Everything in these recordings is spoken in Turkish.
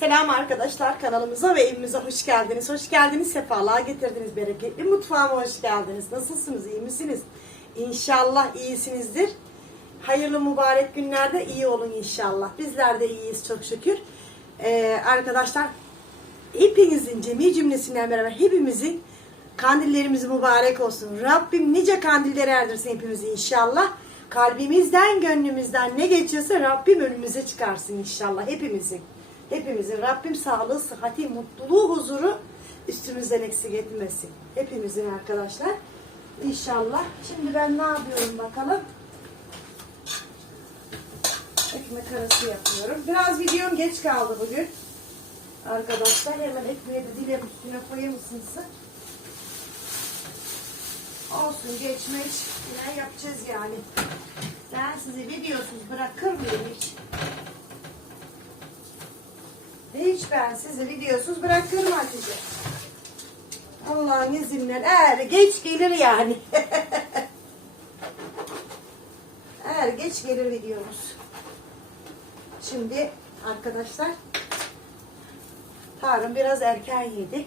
Selam arkadaşlar kanalımıza ve evimize hoş geldiniz. Hoş geldiniz, sefalığa getirdiniz. Bereketli mutfağıma hoş geldiniz. Nasılsınız, iyi misiniz? İnşallah iyisinizdir. Hayırlı mübarek günlerde iyi olun inşallah. Bizler de iyiyiz çok şükür. Ee, arkadaşlar hepinizin cemi cümlesinden beraber hepimizin kandillerimiz mübarek olsun. Rabbim nice kandillere erdirsin hepimizi inşallah. Kalbimizden, gönlümüzden ne geçiyorsa Rabbim önümüze çıkarsın inşallah hepimizin. Hepimizin Rabbim sağlığı, sıhhati, mutluluğu, huzuru üstümüzden eksik etmesin. Hepimizin arkadaşlar. İnşallah. Şimdi ben ne yapıyorum bakalım. Ekmek arası yapıyorum. Biraz videom geç kaldı bugün. Arkadaşlar hemen ekmeği de dilem üstüne koyayım ısınsın. Olsun geçmek yine yapacağız yani. Ben sizi videosuz bırakır mıyım hiç? Hiç ben sizi videosuz bırakırım Hatice. Allah'ın izniyle eğer geç gelir yani. eğer geç gelir videomuz. Şimdi arkadaşlar Harun biraz erken yedi.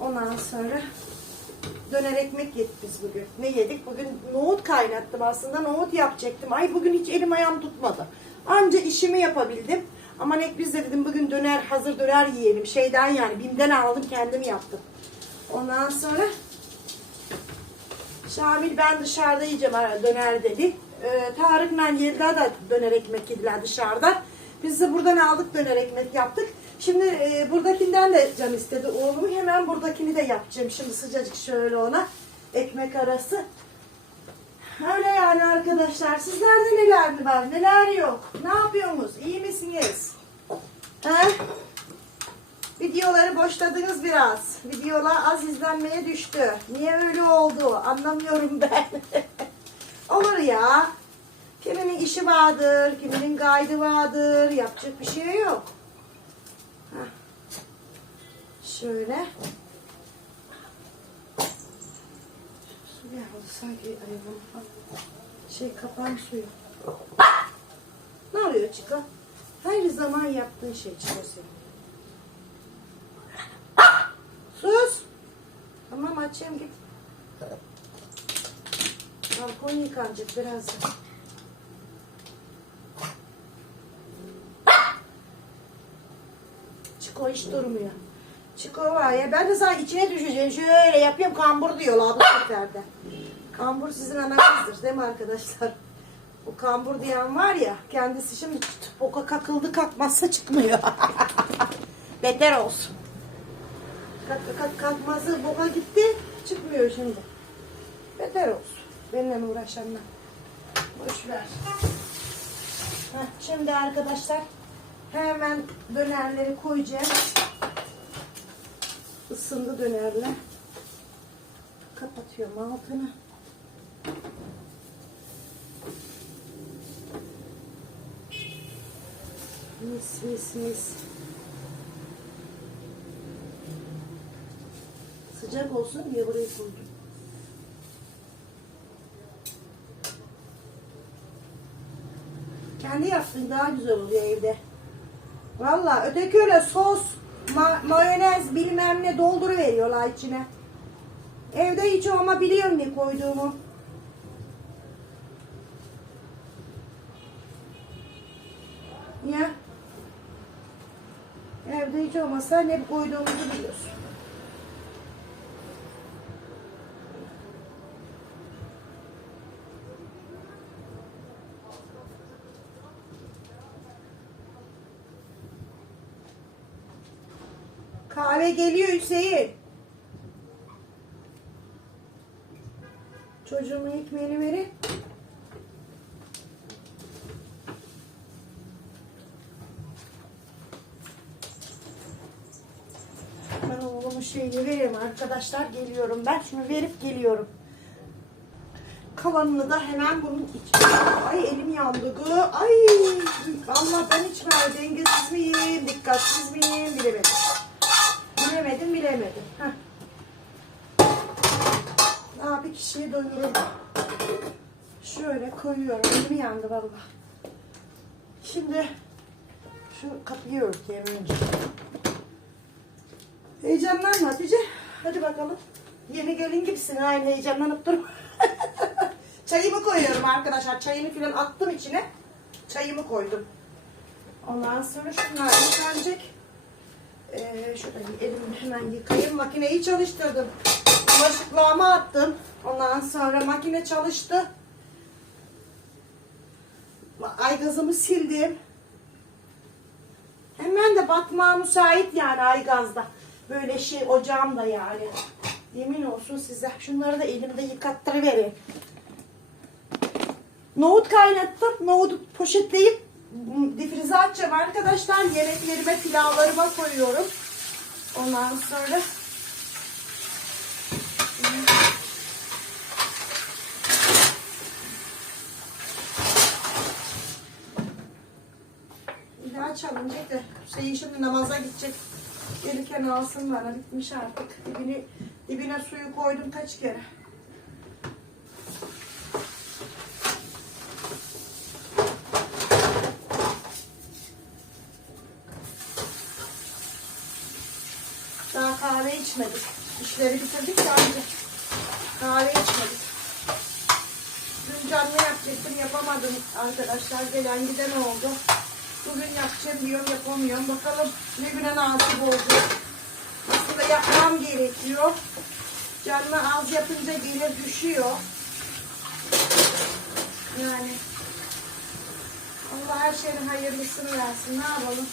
Ondan sonra döner ekmek yedik biz bugün. Ne yedik? Bugün nohut kaynattım aslında. Nohut yapacaktım. Ay bugün hiç elim ayağım tutmadı. Anca işimi yapabildim. Ama ne biz de dedim bugün döner hazır döner yiyelim. Şeyden yani Bim'den aldım kendim yaptım. Ondan sonra Şamil ben dışarıda yiyeceğim döner dedi. Ee, Tarık'la Yelda da döner ekmek yediler dışarıda. Biz de buradan aldık döner ekmek yaptık. Şimdi e, buradakinden de can istedi oğlumu. Hemen buradakini de yapacağım. Şimdi sıcacık şöyle ona ekmek arası. Öyle yani arkadaşlar. Sizlerde neler var neler yok. Ne yapıyorsunuz? İyi misiniz? He? Videoları boşladınız biraz. Videolar az izlenmeye düştü. Niye öyle oldu? Anlamıyorum ben. Olur ya. Kiminin işi vardır, kiminin gaydı vardır. Yapacak bir şey yok. Heh. Şöyle. Su geldi sanki ayağım. Şey kapan suyu. Ne oluyor Çiko? Her zaman yaptığın şey Çiko. Sus. Tamam açayım git. Balkon yıkanacak birazdan. Çiko hiç durmuyor. Çiko var ya ben de sana içine düşeceğim. Şöyle yapıyorum kambur diyorlar bu. Kambur sizin ananızdır değil mi arkadaşlar? O kambur diyen var ya kendisi şimdi boka kakıldı kalkmazsa çıkmıyor. Beter olsun. Kalk, kalk, kalkması boka gitti çıkmıyor şimdi. Beter olsun. Benimle uğraşanlar. Boş ver. Heh, şimdi arkadaşlar hemen dönerleri koyacağım. Isındı dönerler. Kapatıyorum altını. Mis mis mis. Sıcak olsun diye burayı koydum. Kendi yaptığın daha güzel oluyor evde. Valla öteki öyle sos, ma- mayonez bilmem ne dolduruveriyorlar içine. Evde hiç olma biliyorum ne koyduğumu. Ya. Evde hiç olmasa ne koyduğumuzu biliyorsun. Kahve geliyor Hüseyin. Çocuğumun ekmeğini verin. Ben oğlumun şeyini vereyim arkadaşlar. Geliyorum ben. Şunu verip geliyorum. Kalanını da hemen bunun içine. Ay elim yandı. Ay Allah ben hiç var. Dengesiz miyim? Dikkatsiz miyim? Bilemedim. Bilemedim bilemedim. Heh. Daha bir kişiyi doyururum. Şöyle koyuyorum. Elim yandı valla. Şimdi Şu kapıyı örteyim önce. Heyecanlanma Hatice. Hadi bakalım. Yeni gelin gibisin aynı heyecanlanıp durma. Çayımı koyuyorum arkadaşlar. Çayını filan attım içine. Çayımı koydum. Ondan sonra şunlar yıkanacak. Ee, şurada bir elimi hemen yıkayayım. Makineyi çalıştırdım. Bulaşıklığıma attım. Ondan sonra makine çalıştı. Aygazımı sildim. Hemen de batmağa müsait yani aygazda. Böyle şey ocağım da yani. Yemin olsun size. Şunları da elimde yıkattırıvereyim. Nohut kaynattım. Nohutu poşetleyip difrize atacağım arkadaşlar. Yemeklerime, pilavlarıma koyuyorum. Ondan sonra Bir daha çalınacak da Hüseyin şimdi namaza gidecek. Gelirken alsın bana bitmiş artık. Dibini, dibine suyu koydum kaç kere. Daha kahve içmedik. İşleri bitirdik ya önce. Kahve içmedik. Dün canlı yapacaktım yapamadım arkadaşlar. Gelen giden oldu. Bugün yapacağım diyorum yapamıyorum. Bakalım ne güne nasip olacak. Aslında yapmam gerekiyor. Canlı az yapınca gelir düşüyor. Yani Allah her şeyin hayırlısını versin. Ne yapalım?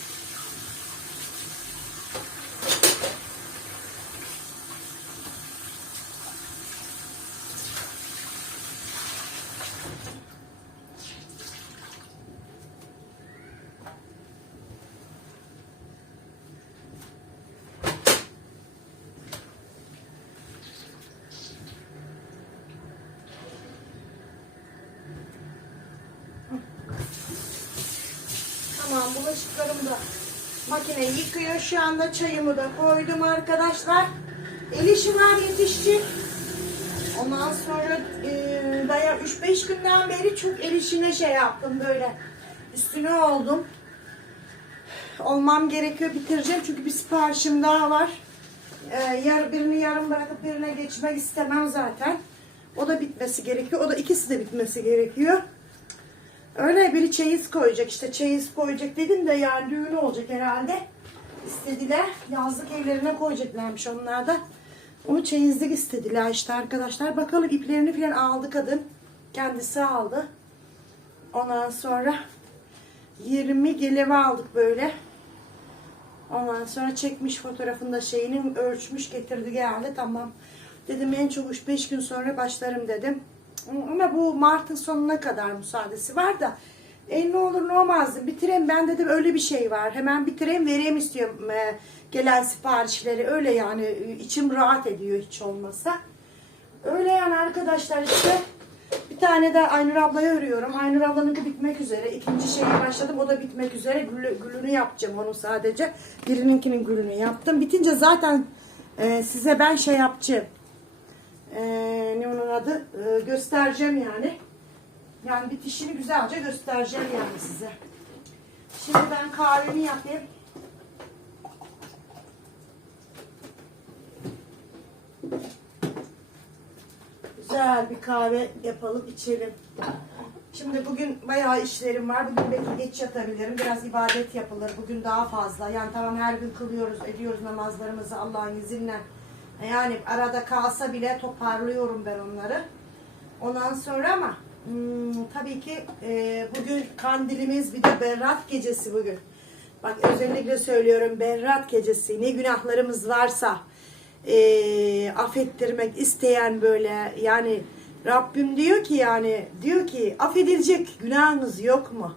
Tamam bulaşıklarımı da makine yıkıyor. Şu anda çayımı da koydum arkadaşlar. El işi var yetişecek. Ondan sonra e, baya 3-5 günden beri çok el işine şey yaptım böyle. Üstüne oldum. Olmam gerekiyor bitireceğim çünkü bir siparişim daha var. E, yar, birini yarım bırakıp birine geçmek istemem zaten. O da bitmesi gerekiyor. O da ikisi de bitmesi gerekiyor. Öyle biri çeyiz koyacak işte çeyiz koyacak dedim de yani düğün olacak herhalde. İstediler. Yazlık evlerine koyacaklarmış onlar da. Onu çeyizlik istediler işte arkadaşlar. Bakalım iplerini falan aldı kadın. Kendisi aldı. Ondan sonra 20 geleve aldık böyle. Ondan sonra çekmiş fotoğrafında şeyini ölçmüş getirdi geldi tamam. Dedim en çok 3-5 gün sonra başlarım dedim. Ama bu Mart'ın sonuna kadar müsaadesi var da e, ne olur ne olmaz bitireyim. Ben dedim öyle bir şey var hemen bitireyim vereyim istiyorum e, gelen siparişleri. Öyle yani içim rahat ediyor hiç olmasa. Öyle yani arkadaşlar işte. Bir tane de Aynur ablaya örüyorum Aynur ablanınki bitmek üzere. İkinci şeye başladım o da bitmek üzere. Gülü, gülünü yapacağım onu sadece. Birininkinin gülünü yaptım. Bitince zaten e, size ben şey yapacağım ee, ne onun adı Ee, göstereceğim yani. Yani bitişini güzelce göstereceğim yani size. Şimdi ben kahvemi yapayım. Güzel bir kahve yapalım içelim. Şimdi bugün bayağı işlerim var. Bugün belki geç yatabilirim. Biraz ibadet yapılır. Bugün daha fazla. Yani tamam her gün kılıyoruz, ediyoruz namazlarımızı Allah'ın izniyle. Yani arada kalsa bile toparlıyorum ben onları. Ondan sonra ama hmm, tabii ki e, bugün kandilimiz bir de Berrat gecesi bugün. Bak özellikle söylüyorum Berrat gecesi ne günahlarımız varsa e, affettirmek isteyen böyle yani Rabbim diyor ki yani diyor ki affedilecek günahınız yok mu?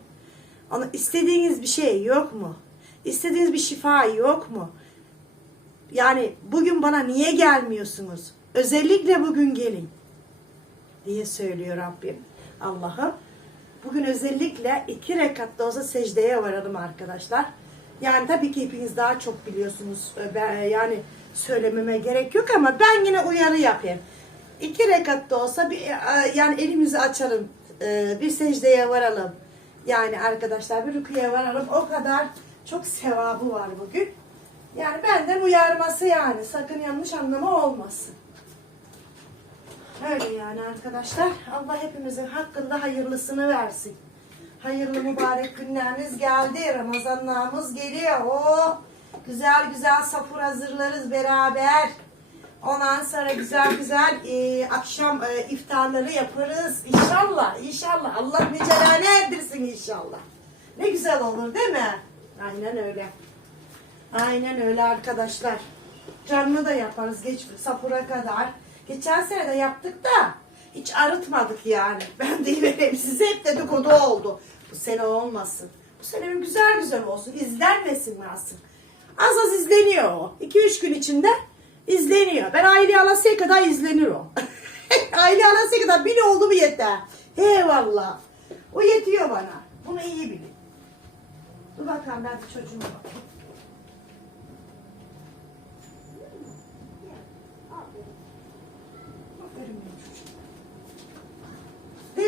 Ama istediğiniz bir şey yok mu? İstediğiniz bir şifa yok mu? Yani bugün bana niye gelmiyorsunuz? Özellikle bugün gelin diye söylüyor Rabbim. Allah'ım. Bugün özellikle iki rekatta olsa secdeye varalım arkadaşlar. Yani tabii ki hepiniz daha çok biliyorsunuz. Ben, yani söylememe gerek yok ama ben yine uyarı yapayım. İki rekatta olsa bir, yani elimizi açalım. Bir secdeye varalım. Yani arkadaşlar bir rüküye varalım. O kadar Çok sevabı var bugün. Yani benden uyarması yani. Sakın yanlış anlama olmasın. Öyle yani arkadaşlar. Allah hepimizin hakkında hayırlısını versin. Hayırlı mübarek günlerimiz geldi. Ramazanlarımız geliyor. Oh, güzel güzel safur hazırlarız beraber. Ondan sonra güzel güzel e, akşam e, iftarları yaparız. İnşallah, inşallah. Allah nicelerine erdirsin inşallah. Ne güzel olur değil mi? Aynen öyle. Aynen öyle arkadaşlar. Canlı da yaparız geç safura kadar. Geçen sene de yaptık da hiç arıtmadık yani. Ben de vereyim size hep dedikodu oldu. Bu sene olmasın. Bu sene güzel güzel olsun. İzlenmesin lazım. Az az izleniyor o. 2-3 gün içinde izleniyor. Ben aile alasıya kadar izlenir o. aile alasıya kadar bir oldu mu yeter. Eyvallah. O yetiyor bana. Bunu iyi bilin. Dur bakalım ben çocuğuma bakayım.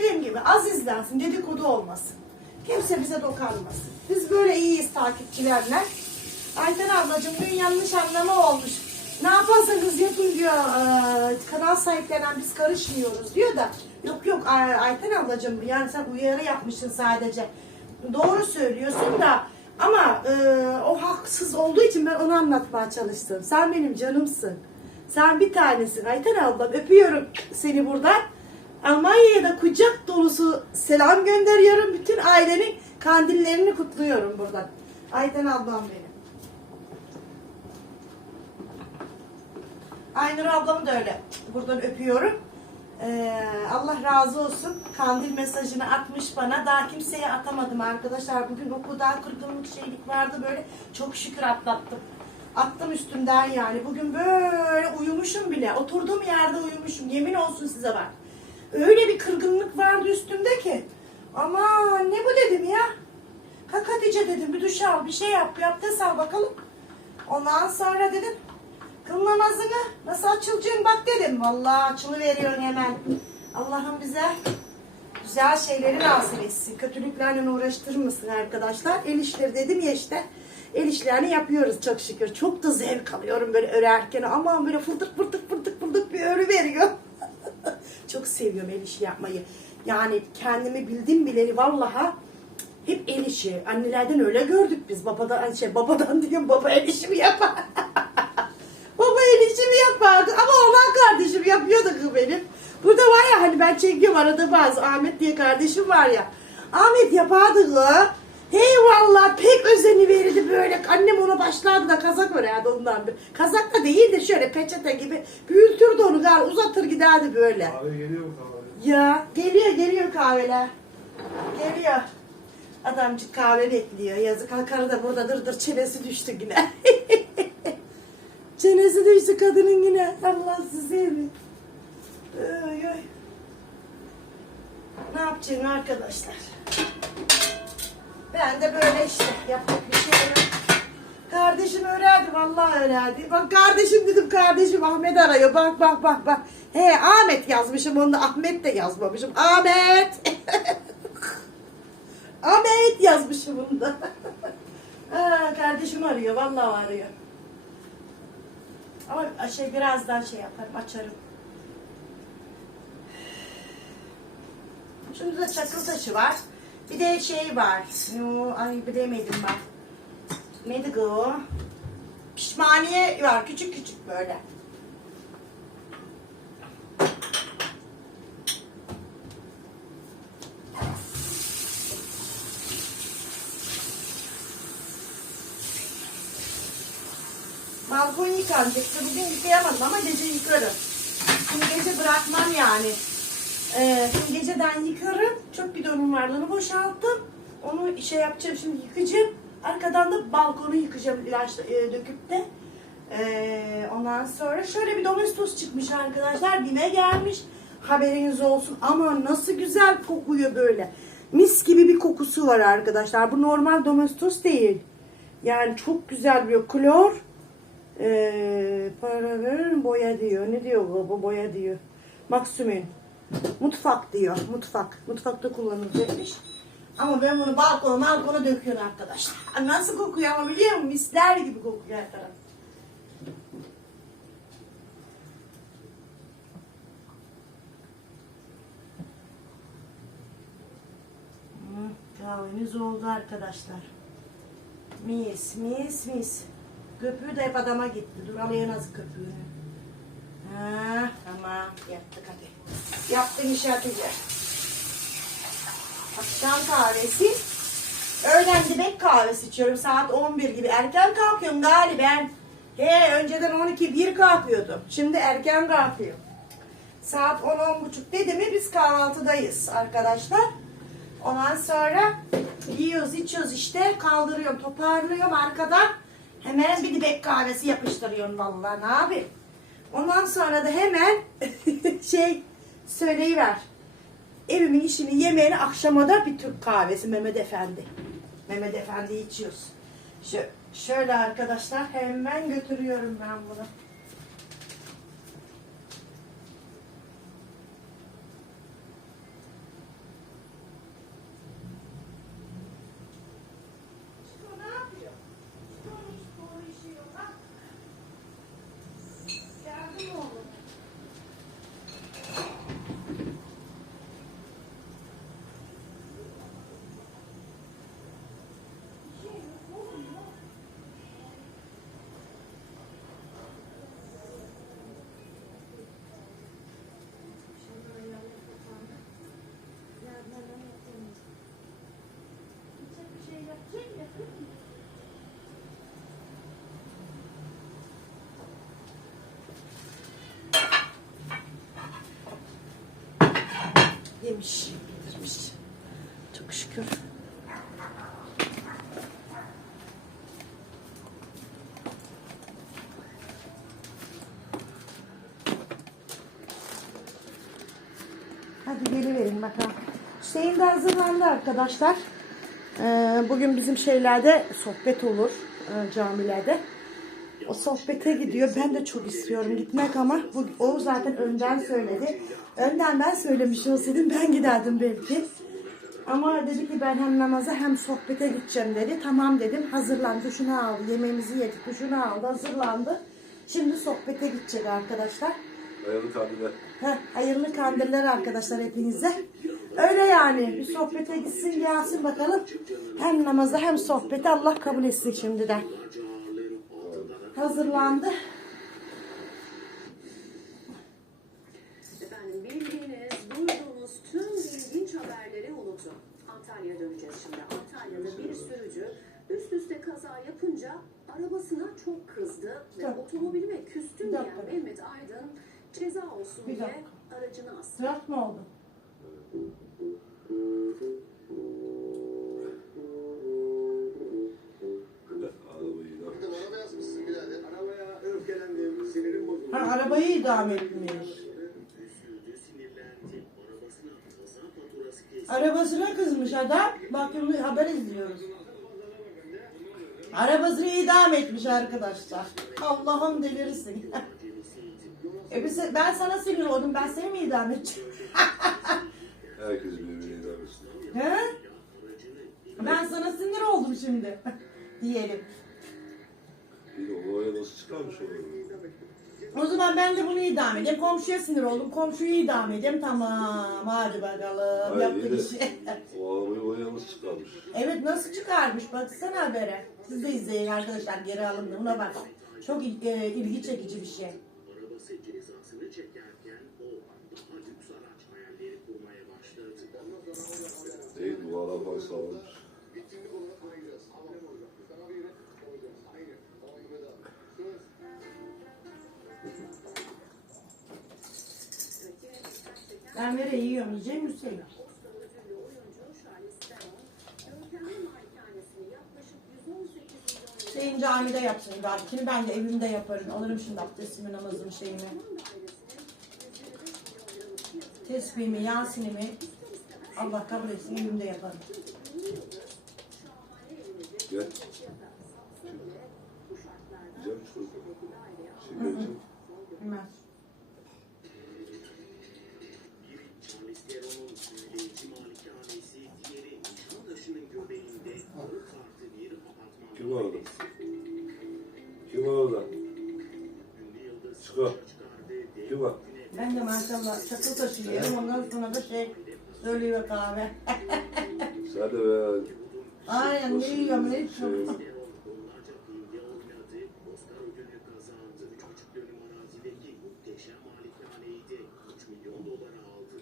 Dediğim gibi az izlensin, dedikodu olmasın. Kimse bize dokanmasın. Biz böyle iyiyiz takipçilerle. Ayten ablacığım dün yanlış anlama olmuş. Ne yaparsanız yapın diyor eee, kanal sahiplenen biz karışmıyoruz diyor da. Yok yok Ay- Ayten ablacığım yani sen uyarı yapmışsın sadece. Doğru söylüyorsun da ama eee, o haksız olduğu için ben onu anlatmaya çalıştım. Sen benim canımsın. Sen bir tanesin Ayten ablam. Öpüyorum seni buradan. Almanya'ya da kucak dolusu selam gönderiyorum. Bütün ailenin kandillerini kutluyorum buradan. Ayten ablam benim. Aynur ablamı da öyle buradan öpüyorum. Ee, Allah razı olsun. Kandil mesajını atmış bana. Daha kimseye atamadım arkadaşlar. Bugün okulda kırgınlık şeylik vardı böyle. Çok şükür atlattım. Attım üstümden yani. Bugün böyle uyumuşum bile. Oturduğum yerde uyumuşum. Yemin olsun size bak. Öyle bir kırgınlık vardı üstümde ki. Aman ne bu dedim ya. Kalk Hatice dedim bir duş al bir şey yap. Bir abdest al bakalım. Ondan sonra dedim kıl namazını nasıl açılacağını bak dedim. Vallahi açılıveriyorsun hemen. Allah'ım bize güzel şeyleri nasip etsin. Kötülüklerle uğraştırmasın arkadaşlar. El işleri dedim ya işte. El işlerini yapıyoruz çok şükür. Çok da zevk alıyorum böyle örerken. Aman böyle fırtık fırtık fırtık fırtık bir örü veriyor. Çok seviyorum el işi yapmayı. Yani kendimi bildim bileli vallaha hep el işi. Annelerden öyle gördük biz. Babadan şey babadan diyorum baba el işi mi yapar? baba el işi mi yapardı? Ama olan kardeşim yapıyordu kız benim. Burada var ya hani ben çekiyorum arada bazı Ahmet diye kardeşim var ya. Ahmet yapardı kız. Hey valla pek özeni verirdi böyle. Annem ona başlardı da kazak örerdi ondan bir. Kazak da değildir şöyle peçete gibi. Büyütürdü onu gal uzatır giderdi böyle. Abi geliyor kahve? Ya geliyor geliyor kahveler. Geliyor. Adamcık kahve bekliyor. Yazık karı da burada dır dır çenesi düştü yine. çenesi düştü kadının yine. Allah sizi ay. Ne yapacaksın arkadaşlar? Ben de böyle işte yapacak bir şey yok. Kardeşim öğrendi vallahi öğrendi. Bak kardeşim dedim kardeşim Ahmet arıyor. Bak bak bak bak. He Ahmet yazmışım onu da Ahmet de yazmamışım. Ahmet. Ahmet yazmışım bunu da. Kardeşim arıyor vallahi arıyor. Ama şey birazdan şey yaparım açarım. Şimdi de çakıl taşı var. Bir de şey var. Yo, ay bilemedim ben. Neydi o? Pişmaniye var küçük küçük böyle. Balkon yıkanacaktı. Bugün yıkayamadım ama gece yıkarım. Şimdi gece bırakmam yani. Ee, şimdi geceden yıkarım. Çöp bidonun varlığını boşalttım. Onu şey yapacağım şimdi yıkayacağım. Arkadan da balkonu yıkayacağım ilaçla e, döküp de. Ee, ondan sonra şöyle bir domestos çıkmış arkadaşlar. Bime gelmiş. Haberiniz olsun. Ama nasıl güzel kokuyor böyle. Mis gibi bir kokusu var arkadaşlar. Bu normal domestos değil. Yani çok güzel bir klor. Ee, para verir boya diyor. Ne diyor bu? Boya diyor. Maksimin. Mutfak diyor. Mutfak. Mutfakta kullanılacakmış. Ama ben bunu balkona balkona döküyorum arkadaşlar. Nasıl kokuyor ama biliyor musun? Misler gibi kokuyor her taraf. Kahvemiz oldu arkadaşlar. Mis mis mis. Köpüğü de hep adama gitti. Dur alayım nasıl köpüğünü. Ha, tamam yaptık hadi. Yaptın iş Hatice. Akşam kahvesi. Öğlen dibek kahvesi içiyorum saat 11 gibi. Erken kalkıyorum galiba ben. He önceden 12 1 kalkıyordum. Şimdi erken kalkıyorum. Saat 10 10 buçuk dedi mi biz kahvaltıdayız arkadaşlar. Ondan sonra yiyoruz içiyoruz işte kaldırıyorum toparlıyorum arkadan hemen bir dibek kahvesi yapıştırıyorum vallahi ne yapayım. Ondan sonra da hemen şey söyleyiver. Evimin işini yemeğini akşama da bir Türk kahvesi Mehmet Efendi. Mehmet Efendi içiyoruz. Şö şöyle arkadaşlar hemen götürüyorum ben bunu. Çiko ne yapıyor? Çiko'nun hiç doğru işi yok ha. Yardım olun. Bir şey yok oğlum yok. Şunları yardım kapandı. Yardım yapalım. Kimse bir şey yapacak ya. Yemiş, yedirmiş. Çok şükür. Hadi geliverin bakalım. Hüseyin de hazırlandı arkadaşlar. Ee, bugün bizim şeylerde sohbet olur e, camilerde. Sohbete gidiyor. Ben de çok istiyorum gitmek ama bu, o zaten önden söyledi. Önden ben söylemiş olsaydım ben giderdim belki. Ama dedi ki ben hem namaza hem sohbete gideceğim dedi. Tamam dedim. Hazırlandı. Duşunu aldı. Yemeğimizi yedik. Duşunu aldı. Hazırlandı. Şimdi sohbete gidecek arkadaşlar. Hayırlı kandiller. Heh, hayırlı kandiller arkadaşlar hepinize. Öyle yani. Bir sohbete gitsin gelsin bakalım. Hem namaza hem sohbeti Allah kabul etsin şimdiden. Hazırlandı. Efendim bildiğiniz, duyduğunuz tüm ilginç haberleri unutun. Antalya'ya döneceğiz şimdi. Antalya'da bir sürücü üst üste kaza yapınca arabasına çok kızdı ve Tabii. otomobilime küstüm diyen dakika. Mehmet Aydın ceza olsun Bir diye dakika. aracını astı. Trafik mi oldu? Arabayı idam etmiş. Arabasına kızmış adam. Bak şimdi haber izliyoruz. Arabasını idam etmiş arkadaşlar. Allah'ım delirirsin. e biz, ben sana sinir oldum. Ben seni mi idam edeceğim? Herkes birbirini idare etsin. He? Ben sana sinir oldum şimdi. Diyelim. Bir de olaya nasıl çıkarmış olabilir? O zaman ben de bunu idam edeyim. Komşuya sinir oldum. Komşuyu idam edeyim. Tamam. Hadi bakalım. Hayır, Yaptık de işi. O arabayı olaya nasıl çıkarmış? Evet nasıl çıkarmış baksana habere. Siz de izleyin arkadaşlar geri alındı buna bak. Çok il- e, ilgi çekici bir şey. Arabası cezasını çekerken o daha lüks araç hayalleri kurmaya başladı. Değil bu araba sağlamış. Malikanesini yaklaşık 118 milyon lira Hüseyin camide yapsın ibadetini ben de evimde yaparım. Alırım şimdi abdestimi namazımı şeyimi. Tesbihimi, yasinimi Allah kabul etsin evimde yaparım. Gel. Güzel bir çocuk. Şey görecek. Bilmez. Biri Charlize de maşallah çakıl taşı yiyorum. Ondan sonra da şey söylüyor kahve. Sen de be. Aynen ne yiyorum ne içiyorum. Şey, Onlarca filmde oynadı. Oscar ödülünü kazandı. Küçük dönüm arazideki muhteşem malikaneydi. 3 milyon dolara aldı.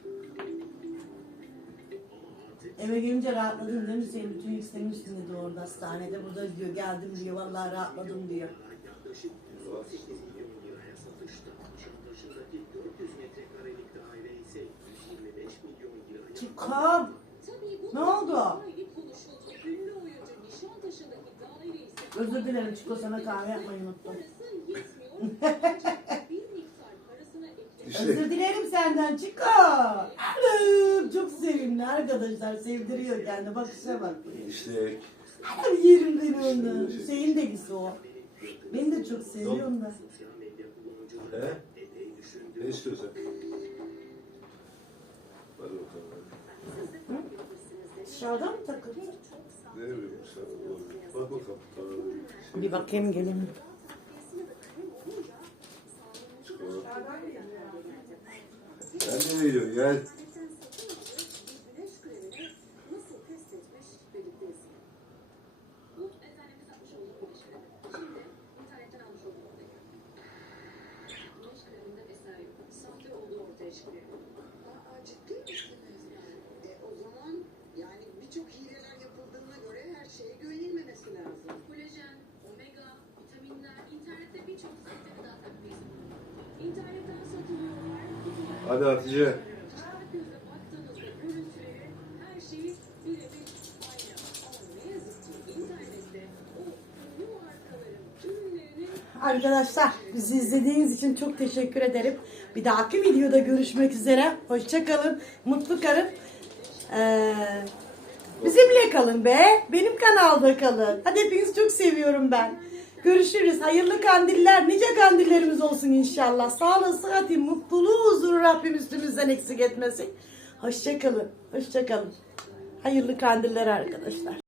Ama artık Eve gelince rahatladım değil mi? Senin bütün yükselin üstünde doğurdu hastanede. Burada diyor geldim diyor. Vallahi rahatladım diyor. Özür dilerim Çiko sana kahve yapmayı unuttum. İşte Özür dilerim senden Çiko. Anam çok sevimli arkadaşlar. Sevdiriyor kendi. Bakışa bak. işte Anam yerim beni onu. Hüseyin de gisi o. Beni de çok seviyorum kullanıcıları He? ne istiyorsan? Hadi bakalım. Dışarıda mı takıldın? Bir bakayım gelin. Sen ne yiyorsun? Gel. Markaların ürünlerinin Arkadaşlar bizi izlediğiniz için çok teşekkür ederim. Bir dahaki videoda görüşmek üzere. Hoşçakalın. Mutlu kalın. Ee, bizimle kalın be. Benim kanalda kalın. Hadi hepinizi çok seviyorum ben. Görüşürüz. Hayırlı kandiller. Nice kandillerimiz olsun inşallah. Sağlığı, sıhhati, mutluluğu, huzuru Rabbim üstümüzden eksik etmesin. Hoşçakalın. Hoşçakalın. Hayırlı kandiller arkadaşlar.